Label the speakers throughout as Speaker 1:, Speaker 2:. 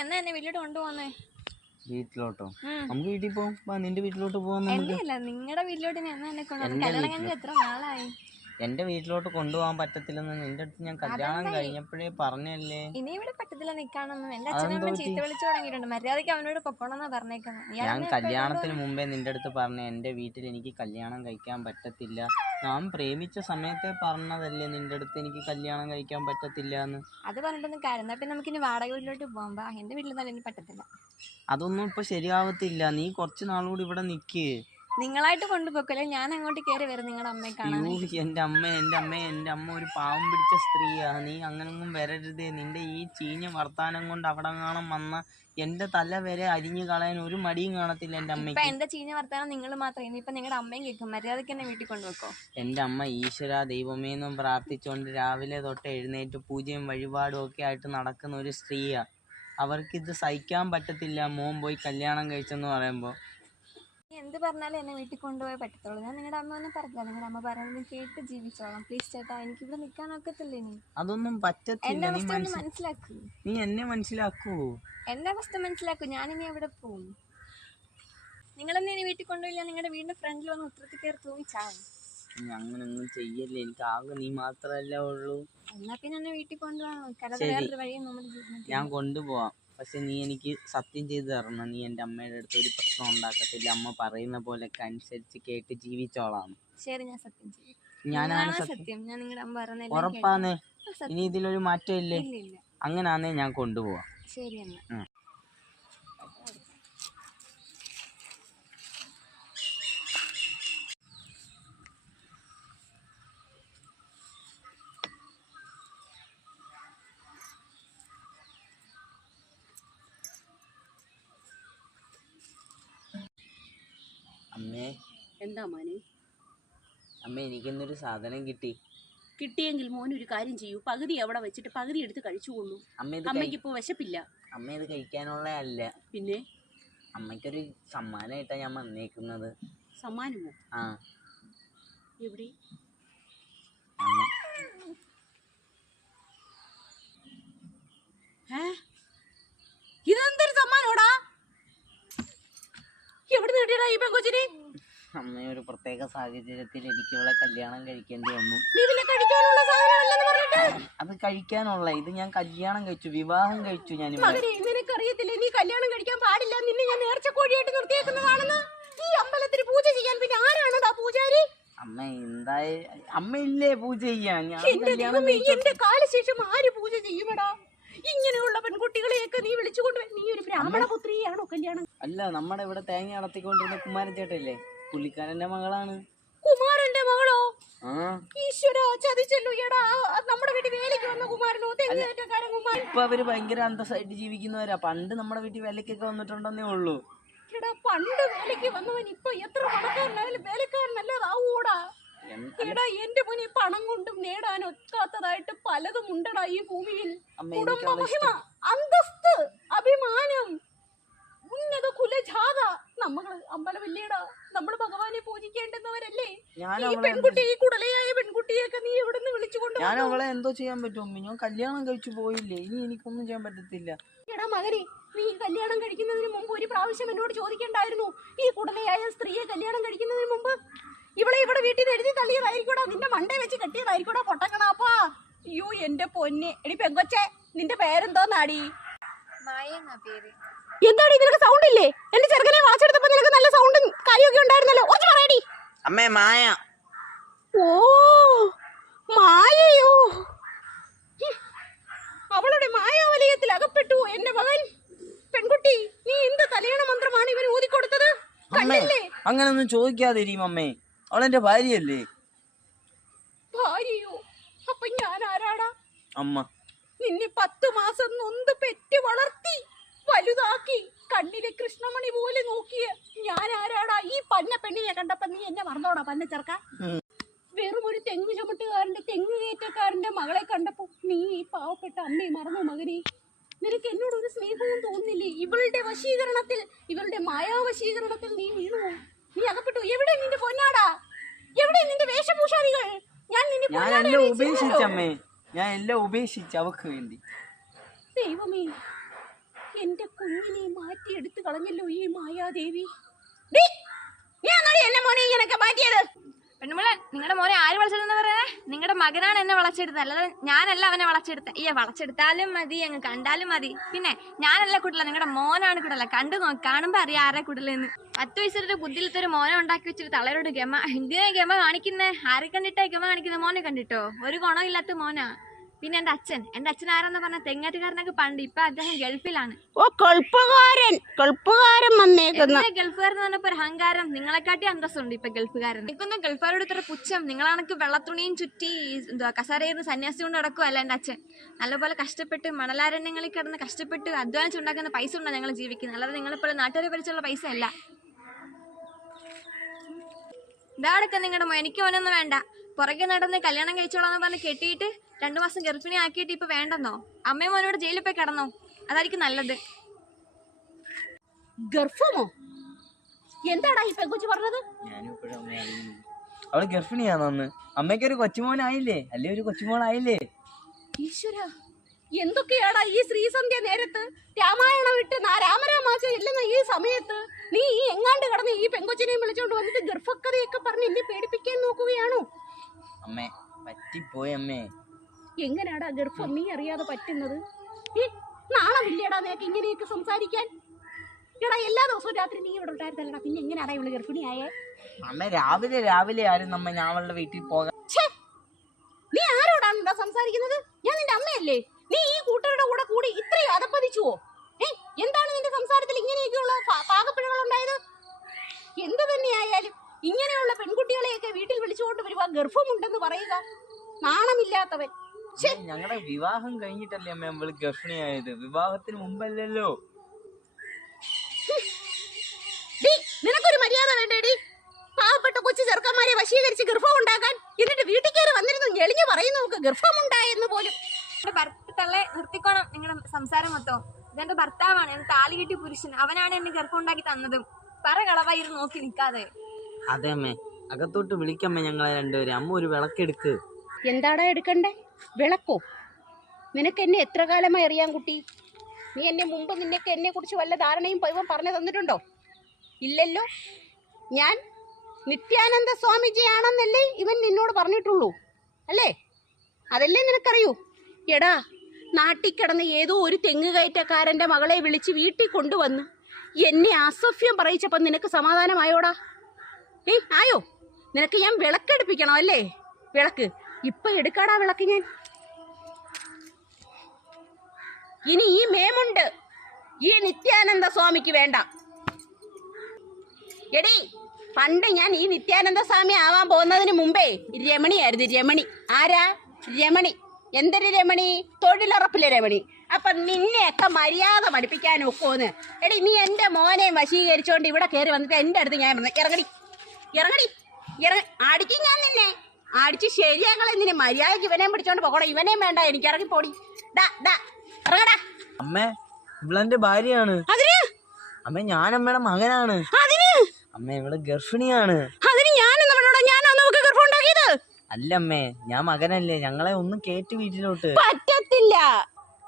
Speaker 1: എന്നാ എന്നെ വീട്ടിലോട്ട് കൊണ്ടുപോകുന്നേ
Speaker 2: വീട്ടിലോട്ടോ. നമുക്ക് വീട്ടിൽ പോവാം. നിന്റെ വീട്ടിലോട്ട് പോവാൻ
Speaker 1: എന്റെ നിങ്ങളുടെ വീട്ടിലോട്ട് ഞാൻ എന്നാ എന്നെ കൊണ്ടുപോകുന്നത് കല്യാണം കഴിഞ്ഞ എത്ര നാളായി?
Speaker 2: എന്റെ വീട്ടിലോട്ട് കൊണ്ടുപോകാൻ പറ്റത്തില്ലെന്ന് നിന്റെ അടുത്ത് ഞാൻ കല്യാണം കഴിഞ്ഞപ്പോഴേ പറഞ്ഞല്ലേ?
Speaker 1: ഇനി ഇവിടെ പറ്റത്തില്ല നിക്കാനൊന്നും. എന്റെ അച്ഛനും അമ്മ ചീത്ത വിളിച്ചു തുടങ്ങിയിട്ടുണ്ട്. മര്യാദയ്ക്ക് അവനോട് പറഞ്ഞേക്കുന്നത്
Speaker 2: ഞാൻ കല്യാണത്തിന് മുമ്പേ നിന്റെ അടുത്ത് പറഞ്ഞു എന്റെ വീട്ടിൽ എനിക്ക് കല്യാണം കഴിക്കാൻ പറ്റത്തില്ല. ഞാൻ പ്രേമിച്ച സമയത്തെ പറഞ്ഞതല്ലേ നിന്റെ അടുത്ത് എനിക്ക് കല്യാണം കഴിക്കാൻ പറ്റത്തില്ല എന്ന്
Speaker 1: അത് പറഞ്ഞിട്ടൊന്നും കാര്യം എന്നാ പിന്നെ നമുക്ക് ഇനി വാടക വീട്ടിലോട്ട് പോകാം ബാ എന്റെ വീട്ടിൽ നല്ല ഇനി പറ്റത്തില്ല.
Speaker 2: അതൊന്നും ഇപ്പൊ ശരിയാവത്തില്ല. നീ കുറച്ച് നാളുകൂടി ഇവിടെ നിക്ക്.
Speaker 1: നിങ്ങളായിട്ട് കൊണ്ടുപോക്കല്ലേ ഞാൻ അങ്ങോട്ട് കയറി വരും നിങ്ങളുടെ അമ്മയെ കാണാൻ
Speaker 2: യ്യോ, എന്റെ അമ്മ എന്റെ അമ്മ എന്റെ അമ്മ ഒരു പാവം പിടിച്ച സ്ത്രീയാ. നീ അങ്ങനൊന്നും വരരുതേ. നിന്റെ ഈ ചീഞ്ഞ വർത്താനം കൊണ്ട് അവിടെ കാണാൻ വന്ന എന്റെ തല വരെ അരിഞ്ഞു കളയാൻ ഒരു മടിയും കാണത്തില്ല എന്റെ
Speaker 1: ഇപ്പൊ
Speaker 2: അമ്മയ്ക്ക്.
Speaker 1: എന്റെ ചീഞ്ഞ വർത്താനം നിങ്ങൾ മാത്രം. ഇനിയിപ്പൊ നിങ്ങളുടെ അമ്മയും കേൾക്കും മര്യാദയ്ക്ക് എന്നെ വീട്ടിൽ കൊണ്ടുവെക്കോ
Speaker 2: എന്റെ അമ്മ ഈശ്വര ദൈവമേന്നും പ്രാർത്ഥിച്ചുകൊണ്ട് രാവിലെ തൊട്ട് എഴുന്നേറ്റ് പൂജയും വഴിപാടും ഒക്കെ ആയിട്ട് നടക്കുന്ന ഒരു സ്ത്രീയാ. അവർക്കിത് സഹിക്കാൻ പറ്റത്തില്ല. മോൻ പോയി കല്യാണം കഴിച്ചെന്ന് പറയുമ്പോൾ
Speaker 1: എന്ത് പറഞ്ഞാലും എന്നെ വീട്ടിൽ കൊണ്ടുപോയി പറ്റത്തുള്ളൂ. ഞാൻ നിങ്ങളുടെ അമ്മ ഒന്നും പറഞ്ഞില്ല. നിങ്ങളുടെ അമ്മ പറയുന്നത് കേട്ട് ജീവിച്ചോളാം. പ്ലീസ് ചേട്ടാ എനിക്ക് ഇവിടെ നിൽക്കാൻ ഒക്കത്തില്ല ഇനി
Speaker 2: അതൊന്നും
Speaker 1: എന്റെ
Speaker 2: പറ്റത്തില്ല നീ
Speaker 1: അവസ്ഥ ഒന്ന് മനസ്സിലാക്കൂ.
Speaker 2: നീ എന്നെ മനസ്സിലാക്കൂ?
Speaker 1: എന്റെ അവസ്ഥ മനസ്സിലാക്കൂ. ഞാനിനി എവിടെ പോകും നിങ്ങളെന്നെ ഇനി വീട്ടിൽ കൊണ്ടുപോയില്ല. നിങ്ങളുടെ വീടിന്റെ ഫ്രണ്ടിൽ വന്ന് ഉത്തരത്തിൽ കയറി തൂങ്ങിച്ചാവും.
Speaker 2: നീ അങ്ങനൊന്നും ചെയ്യല്ലേ. എനിക്ക് ആകെ നീ മാത്രമല്ല ഉള്ളൂ.
Speaker 1: എന്നാ പിന്നെ എന്നെ വീട്ടിൽ കൊണ്ടുപോകാം കരത്
Speaker 2: ശരി.
Speaker 1: വേറൊരു വഴിയും നമ്മുടെ ജീവിതത്തിൽ
Speaker 2: ഞാൻ കൊണ്ടുപോവാം. പക്ഷെ നീ എനിക്ക് സത്യം ചെയ്ത് തരണം. നീ എന്റെ അമ്മയുടെ അടുത്ത് ഒരു പ്രശ്നം ഉണ്ടാക്കത്തില്ല. അമ്മ പറയുന്ന പോലെയൊക്കെ അനുസരിച്ച് കേട്ട് ജീവിച്ചോളാം
Speaker 1: ശരി ഞാൻ സത്യം ചെയ്യും.
Speaker 2: ഞാനാണ് സത്യം.
Speaker 1: ഞാൻ നിങ്ങളുടെ അമ്മ പറയുന്ന
Speaker 2: ഉറപ്പാന്നേ? ഇനി ഇതിലൊരു മാറ്റം ഇല്ലേ?
Speaker 1: ഇല്ല ഇല്ല.
Speaker 2: അങ്ങനാന്നേ ഞാൻ കൊണ്ടുപോവാം.
Speaker 1: ശരി എന്നാ
Speaker 2: ഉം. അമ്മേ
Speaker 3: എന്താ മോനെ?
Speaker 2: അമ്മ എനിക്കിന്നൊരു സാധനം കിട്ടി.
Speaker 3: കിട്ടിയെങ്കിൽ മോൻ ഒരു കാര്യം ചെയ്യൂ. പകുതി അവിടെ വെച്ചിട്ട് പകുതി എടുത്ത് കഴിച്ചുകൊള്ളൂ
Speaker 2: അമ്മ ഇത്
Speaker 3: അമ്മയ്ക്ക്
Speaker 2: ഇപ്പോ
Speaker 3: ഇപ്പോൾ വിശപ്പില്ല.
Speaker 2: അമ്മ ഇത് കഴിക്കാനുള്ള അല്ല
Speaker 3: പിന്നെ?
Speaker 2: അമ്മയ്ക്കൊരു സമ്മാനമായിട്ടാ ഞാൻ വന്നേക്കുന്നത്.
Speaker 3: സമ്മാനമോ?
Speaker 2: ആ.
Speaker 3: എവിടെ?
Speaker 2: അമ്മ
Speaker 3: ഏ? ഇതെന്തൊരു സമ്മാനോടാ എവിടെ കിട്ടിയടാ ഈ പെങ്കൊച്ചിനെ
Speaker 2: അമ്മ ഒരു പ്രത്യേക സാഹചര്യത്തിൽ എനിക്ക് ഇവളെ കല്യാണം കഴിക്കേണ്ടി വന്നു. അത് കഴിക്കാനുള്ള. ഇത് ഞാൻ കല്യാണം കഴിച്ചു വിവാഹം കഴിച്ചു ഞാൻ
Speaker 3: നിനക്കറിയത്തില്ലേ നീ കല്യാണം കഴിക്കാൻ പാടില്ല നിന്നെ ഞാൻ നേർച്ചക്കോഴിയായിട്ട് നിർത്തിയേക്കുന്നതാണെന്ന്? ഈ അമ്പലത്തിൽ പൂജ ചെയ്യാൻ പിന്നെ ആരാണടാ പൂജാരി?
Speaker 2: അമ്മ എന്തായി? അമ്മ ഇല്ലേ പൂജ ചെയ്യാൻ?
Speaker 3: എന്റെ കാലശേഷം ആര് പൂജ ചെയ്യുമെടാ? ഇങ്ങനെയുള്ള പെൺകുട്ടികളെയൊക്കെ നീ വിളിച്ചുകൊണ്ട് നീ ഒരു ബ്രാഹ്മണ പുത്രിയാണോ കല്യാണം
Speaker 2: അല്ല നമ്മുടെ ഇവിടെ തേങ്ങ അടത്തിക്കൊണ്ടിരുന്ന കുമാരൻ ചേട്ടല്ലേ പുള്ളിക്കാരന്റെ മകളാണ്.
Speaker 3: കുമാരന്റെ മകളോ? ഈശ്വര ചതിച്ചല്ലോ എടാ നമ്മുടെ വീട്ടിൽ വേലയ്ക്ക് വന്ന കുമാരനോ? തെങ്ങേറ്റക്കാരൻ കുമാരൻ
Speaker 2: ഇപ്പൊ അവർ ഭയങ്കര അന്തസ്സായിട്ട് ജീവിക്കുന്നവരാ. പണ്ട് നമ്മുടെ വീട്ടിൽ വിലക്കൊക്കെ വന്നിട്ടുണ്ടെന്നേ ഉള്ളൂ.
Speaker 3: എടാ പണ്ട് വേലയ്ക്ക് വന്നവൻ ഇപ്പൊ എത്ര പണക്കാരനായാലും വേലക്കാരനല്ലാതാവൂടാ
Speaker 2: എന്ത്
Speaker 3: എടാ എന്റെ മുന്നിൽ പണം കൊണ്ടും നേടാൻ ഒക്കാത്തതായിട്ട് പലതും ഉണ്ടടാ ഈ ഭൂമിയിൽ. കുടുംബ മഹിമ അന്തസ്ത് അഭിമാനം. ഉന്നത കുലജാത നമ്മൾ അമ്പലമില്ലേടാ നമ്മൾ ഭഗവാനെ പൂജിക്കേണ്ടുന്നവരല്ലേ?
Speaker 2: ഞാൻ
Speaker 3: ഈ പെൺകുട്ടി ഈ കുടലയായ പെൺകുട്ടിയൊക്കെ നീ എവിടുന്ന് വിളിച്ചുകൊണ്ട്
Speaker 2: ഞാൻ അവളെ എന്തോ ചെയ്യാൻ പറ്റും? ഞാൻ കല്യാണം കഴിച്ചു പോയില്ലേ? ഇനി എനിക്കൊന്നും ചെയ്യാൻ പറ്റത്തില്ല.
Speaker 3: എടാ മകനെ നീ കല്യാണം കഴിക്കുന്നതിന് മുമ്പ് ഒരു പ്രാവശ്യം എന്നോട് ചോദിക്കണ്ടായിരുന്നു. ഈ കുടലയായ സ്ത്രീയെ കല്യാണം കഴിക്കുന്നതിന് മുമ്പ്? ഇവളെ ഇവിടെ വീട്ടിൽ നിന്ന് എഴുതി തള്ളിയതായിരിക്കൂടാ. നിന്റെ മണ്ടേ വെച്ച് കെട്ടിയതായിരിക്കൂടാ പൊട്ടക്കണാപ്പാ. അയ്യോ എന്റെ പൊന്നെ. എടി പെങ്കൊച്ചെ നിന്റെ പേരെന്തോന്നാടി?
Speaker 1: മായ എന്നാ പേര്.
Speaker 3: എന്താടി നിനക്ക് സൗണ്ട് ഇല്ലേ? എന്റെ ചെറുക്കനെ വാച്ചെടുത്തപ്പോ നിനക്ക് നല്ല സൗണ്ടും കാര്യമൊക്കെ ഉണ്ടായിരുന്നല്ലോ. കുറച്ച് പറയടി.
Speaker 2: അമ്മേ മായ.
Speaker 3: ഓ മായയോ. അവളുടെ മായാവലയത്തിൽ അകപ്പെട്ടു എന്റെ മകൻ. പെൺകുട്ടി നീ എന്ത് കല്യാണ മന്ത്രമാണ് ഇവൻ ഊതിക്കൊടുത്തത്? കണ്ടില്ലേ?
Speaker 2: അങ്ങനൊന്നും ചോദിക്കാതിരിക്കും അമ്മേ അവളെന്റെ ഭാര്യയല്ലേ?
Speaker 3: ഭാര്യയോ? അപ്പൊ ഞാൻ ആരാടാ?
Speaker 2: അമ്മ.
Speaker 3: നിന്നെ പത്ത് മാസം നൊന്ത് പെറ്റി വളർത്തി. വലുതാക്കി കണ്ണിലെ കൃഷ്ണമണി പോലെ നോക്കിയ. ഞാൻ ആരാടാ? ഈ പന്ന പെണ്ണിനെ കണ്ടപ്പോ നീ എന്നെ മറന്നോടാ പന്ന ചെറുക്ക.
Speaker 2: ഉം.
Speaker 3: വെറും ഒരു തെങ്ങ് ചുമട്ടുകാരന്റെ തെങ്ങ് കയറ്റക്കാരന്റെ മകളെ കണ്ടപ്പോ നീ ഈ പാവപ്പെട്ട അമ്മയെ മറന്നു മകനെ. നിനക്ക് എന്നോട് ഒരു സ്നേഹവും തോന്നില്ലേ ഇവളുടെ വശീകരണത്തിൽ ഇവളുടെ മായാവശീകരണത്തിൽ നീ വീണു. നീ അകപ്പെട്ടു. എവിടെ നിന്റെ പൊന്നാടാ? എവിടെ നിന്റെ വേഷഭൂഷാരികൾ ഞാൻ നിന്നെ
Speaker 2: ഞാൻ എല്ലാം. ഉപേക്ഷിച്ചമ്മേ. ഞാൻ എല്ലാം ഉപേക്ഷിച്ച് അവക്ക് വേണ്ടി.
Speaker 3: ദൈവമേ എന്റെ കുഞ്ഞിനെ മാറ്റി എടുത്തു കളഞ്ഞല്ലോ ഈ മായാദേവി. എന്നെ മോനെ
Speaker 1: നിങ്ങളുടെ മോനെ ആര് വളച്ചെടുത്തെന്ന് പറയുന്നത് നിങ്ങളുടെ മകനാണ് എന്നെ വളച്ചെടുത്തത് അല്ലാതെ ഞാനല്ല അവനെ വളച്ചെടുത്തത് ഈ വളച്ചെടുത്താലും മതി അങ്ങ് കണ്ടാലും മതി. പിന്നെ ഞാനല്ല കുട്ടില്ല നിങ്ങളുടെ മോനാണ് കുട്ടല്ല. കണ്ടു നോക്കി കാണുമ്പോ അറിയാം ആരെ കുടലെന്ന് പത്ത് വയസ്സിലൊരു ബുദ്ധിയിലത്തെ ഒരു മോനെ ഉണ്ടാക്കി വെച്ചിട്ട് തളരോട് ഗമ എന്തിനാ ഗമ കാണിക്കുന്നേ? ആരെ കണ്ടിട്ടാ ഗമ കാണിക്കുന്നത് മോനെ കണ്ടിട്ടോ? ഒരു ഗുണമില്ലാത്ത മോനാ. പിന്നെ എന്റെ അച്ഛൻ. എന്റെ അച്ഛൻ ആരെന്ന് പറഞ്ഞ തെങ്ങാറ്റുകാരനൊക്കെ പണ്ട് ഇപ്പൊ അദ്ദേഹം ഗൾഫിലാണ്.
Speaker 3: ഓ കൊൾപ്പുകാരൻ കൊൾപ്പുകാരൻ വന്നേക്കുന്ന.
Speaker 1: ഗൾഫുകാരൻ പറഞ്ഞപ്പോ ഒരു അഹങ്കാരം നിങ്ങളെക്കാട്ടി അന്തസ്സുണ്ട് ഇപ്പൊ ഗൾഫുകാരൻ എനിക്കൊന്നും ഗൾഫുകാരോട് ഇത്ര പുച്ഛം നിങ്ങളാണെങ്കിൽ വെള്ളത്തുണിയും ചുറ്റി എന്തുവാ കസാരയിരുന്ന് സന്യാസി കൊണ്ട് നടക്കുവല്ല എന്റെ അച്ഛൻ? നല്ലപോലെ കഷ്ടപ്പെട്ട് മണലാരണ്യങ്ങളിൽ കിടന്ന് കഷ്ടപ്പെട്ട് അധ്വാനിച്ചുണ്ടാക്കുന്ന പൈസ ഉണ്ടോ ഞങ്ങൾ ജീവിക്കുന്നത്? അല്ലാതെ നിങ്ങളെപ്പോലെ നാട്ടുകാരെ ഭരിച്ചുള്ള പൈസ അല്ല ഇതാടൊക്കെ നിങ്ങളുടെ മോ എനിക്ക് മോനൊന്നും വേണ്ട. പുറകെ നടന്ന് കല്യാണം കഴിച്ചോളാന്ന് പറഞ്ഞ് കെട്ടിയിട്ട് രണ്ടു മാസം ഗർഭിണി ആക്കിയിട്ട് ഇപ്പൊ വേണ്ടെന്നോ? അമ്മയും മോനോട് ജയിലിൽ പോയി കിടന്നോ? അതായിരിക്കും നല്ലത്.
Speaker 3: ഗർഭമോ? എന്താടാ ഈ പെങ്കുച്ചി പറഞ്ഞത്?
Speaker 2: അവൾ ഗർഭിണിയാന്ന് അമ്മയ്ക്ക് ഒരു കൊച്ചുമോനായില്ലേ? അല്ലെ ഒരു കൊച്ചുമോളായില്ലേ?
Speaker 3: ഈശ്വര എന്തൊക്കെയാടാ ഈ ശ്രീസന്ധ്യ നേരത്ത്? രാമായണം വിട്ട് നാ രാമരാമാച്ച ഇല്ലെന്ന ഈ സമയത്ത് നീ ഈ എങ്ങാണ്ട് കടന്ന് ഈ പെങ്കൊച്ചിനെയും വിളിച്ചോണ്ട് വന്നിട്ട് ഗർഭക്കഥയൊക്കെ പറഞ്ഞ് എന്നെ പേടിപ്പിക്കാൻ നോക്കുകയാണോ?
Speaker 2: അമ്മേ പറ്റിപ്പോയി അമ്മേ.
Speaker 3: എങ്ങനെയാടാ ഗർഭം നീ അറിയാതെ പറ്റുന്നത്? ഈ നാണമില്ലേടാ നിനക്ക് ഇങ്ങനെയൊക്കെ സംസാരിക്കാൻ? എടാ എല്ലാ ദിവസവും രാത്രി നീ ഇവിടെ ഉണ്ടായിരുന്നല്ലടാ. പിന്നെ എങ്ങനെയാടാ ഇവൾ ഗർഭിണിയായേ?
Speaker 2: അമ്മ രാവിലെ രാവിലെ ആരും നമ്മ ഞാൻ അവളുടെ വീട്ടിൽ പോകാൻ.
Speaker 3: നീ ആരോടാണ് സംസാരിക്കുന്നത്? ഞാൻ നിന്റെ അമ്മയല്ലേ? നീ ഈ കൂട്ടരുടെ കൂടെ കൂടി ഇത്രയും അതപ്പതിച്ചുവോ ഏ എന്താണ് നിന്റെ സംസാരത്തിൽ ഇങ്ങനെയൊക്കെയുള്ള പാകപ്പിഴകൾ ഉണ്ടായത് എന്ത് തന്നെയായാലും ഇങ്ങനെയുള്ള പെൺകുട്ടികളെയൊക്കെ വീട്ടിൽ വിളിച്ചുകൊണ്ട് വരുവാ ഗർഭമുണ്ടെന്ന് പറയുക. നാണമില്ലാത്തവൻ!
Speaker 2: ഞങ്ങളുടെ വിവാഹം കഴിഞ്ഞിട്ടല്ലേ അമ്മ നമ്മൾ ഗർഭിണിയായത് വിവാഹത്തിന് മുമ്പല്ലല്ലോ.
Speaker 3: നിനക്കൊരു മര്യാദ വേണ്ടേടി. പാവപ്പെട്ട കൊച്ചു ചെറുക്കന്മാരെ വശീകരിച്ച് ഗർഭം ഉണ്ടാക്കാൻ എന്നിട്ട് വീട്ടിൽ കയറി വന്നിരുന്നു ഞെളിഞ്ഞു പറയുന്നു നമുക്ക് ഗർഭമുണ്ടായെന്ന് പോലും.
Speaker 1: എന്റെ ഭർത്തള്ളെ നിർത്തിക്കോണം നിങ്ങളുടെ സംസാരം മൊത്തം. ഇതെന്റെ ഭർത്താവാണ് എന്റെ താലി കെട്ടി പുരുഷൻ. അവനാണ് എന്നെ ഗർഭം ഉണ്ടാക്കി തന്നതും. പറ കളവായി നോക്കി നിൽക്കാതെ.
Speaker 2: അതെ അമ്മേ അകത്തോട്ട് വിളിക്കമ്മേ ഞങ്ങളെ രണ്ടുപേരെ. അമ്മ ഒരു വിളക്കെടുക്ക്.
Speaker 3: എന്താടാ എടുക്കണ്ടേ? വിളക്കോ? നിനക്ക് എന്നെ എത്ര കാലമായി അറിയാം കുട്ടി? നീ എന്നെ മുമ്പ് നിനക്ക് എന്നെ കുറിച്ച് വല്ല ധാരണയും ഇവൻ പറഞ്ഞു തന്നിട്ടുണ്ടോ? ഇല്ലല്ലോ. ഞാൻ നിത്യാനന്ദ സ്വാമിജിയാണെന്നല്ലേ ഇവൻ നിന്നോട് പറഞ്ഞിട്ടുള്ളൂ. അല്ലേ? അതല്ലേ നിനക്കറിയൂ? എടാ നാട്ടിൽ കിടന്ന് ഏതോ ഒരു തെങ്ങ് കയറ്റക്കാരന്റെ മകളെ വിളിച്ച് വീട്ടിൽ കൊണ്ടുവന്ന് എന്നെ അസഭ്യം പറയിച്ചപ്പം നിനക്ക് സമാധാനമായോടാ? ഏയ് ആയോ? നിനക്ക് ഞാൻ വിളക്കെടുപ്പിക്കണം അല്ലേ? വിളക്ക്. ഇപ്പൊ എടുക്കാടാ വിളക്ക് ഞാൻ. ഇനി ഈ മേമുണ്ട്. ഈ നിത്യാനന്ദ സ്വാമിക്ക് വേണ്ട. എടി പണ്ട് ഞാൻ ഈ നിത്യാനന്ദ സ്വാമി ആവാൻ പോകുന്നതിന് മുമ്പേ രമണിയായിരുന്നു രമണി. ആരാ? രമണി. എന്തൊരു രമണി? തൊഴിലുറപ്പിലെ രമണി. അപ്പൊ നിന്നെയൊക്കെ മര്യാദ പഠിപ്പിക്കാൻ ഒക്കോന്ന് എടി നീ എന്റെ മോനെ വശീകരിച്ചോണ്ട് ഇവിടെ കയറി വന്നിട്ട് എന്റെ അടുത്ത് ഞാൻ ഇറങ്ങടി. ഇറങ്ങടി. ഇറങ്ങ അടിക്കും ഞാൻ നിന്നെ. അടിച്ച് ശരിയാക്കളെ എന്തിനും മര്യാദയ്ക്ക് ഇവനെയും പിടിച്ചോണ്ട് പോകണം? ഇവനെയും വേണ്ട എനിക്ക് ഇറങ്ങി പോടി. ഡാ ഡാ ഇറങ്ങടാ.
Speaker 2: അമ്മേ ഇവളെന്റെ ഭാര്യയാണ്. അമ്മ ഞാൻ അമ്മയുടെ മകനാണ് അമ്മ ഇവൾ ഗർഭിണിയാണ്. അല്ല അമ്മേ ഞാൻ മകനല്ലേ ഞങ്ങളെ ഒന്നും കേട്ട് വീട്ടിലോട്ട്.
Speaker 3: പറ്റത്തില്ല.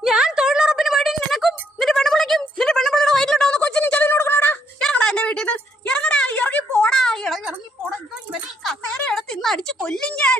Speaker 3: ഞാൻ തൊഴിലുറപ്പിന് വേണ്ടി നിനക്കും നിന്റെ പെണ്ണുപിള്ളയ്ക്കും നിന്റെ പെണ്ണുപിള്ളയുടെ വയറ്റിലുണ്ടാവുന്ന കൊച്ചിനും ചെലവിന് കൊടുക്കണോടാ ഇറങ്ങടാ എന്റെ വീട്ടിൽ നിന്ന് ഇറങ്ങടാ ഇറങ്ങി പോടാ ഇറങ്ങി ഇറങ്ങി പോടാ ഇവനെ കസേര എടുത്ത് ഇന്ന് അടിച്ച് കൊല്ലും ഞാൻ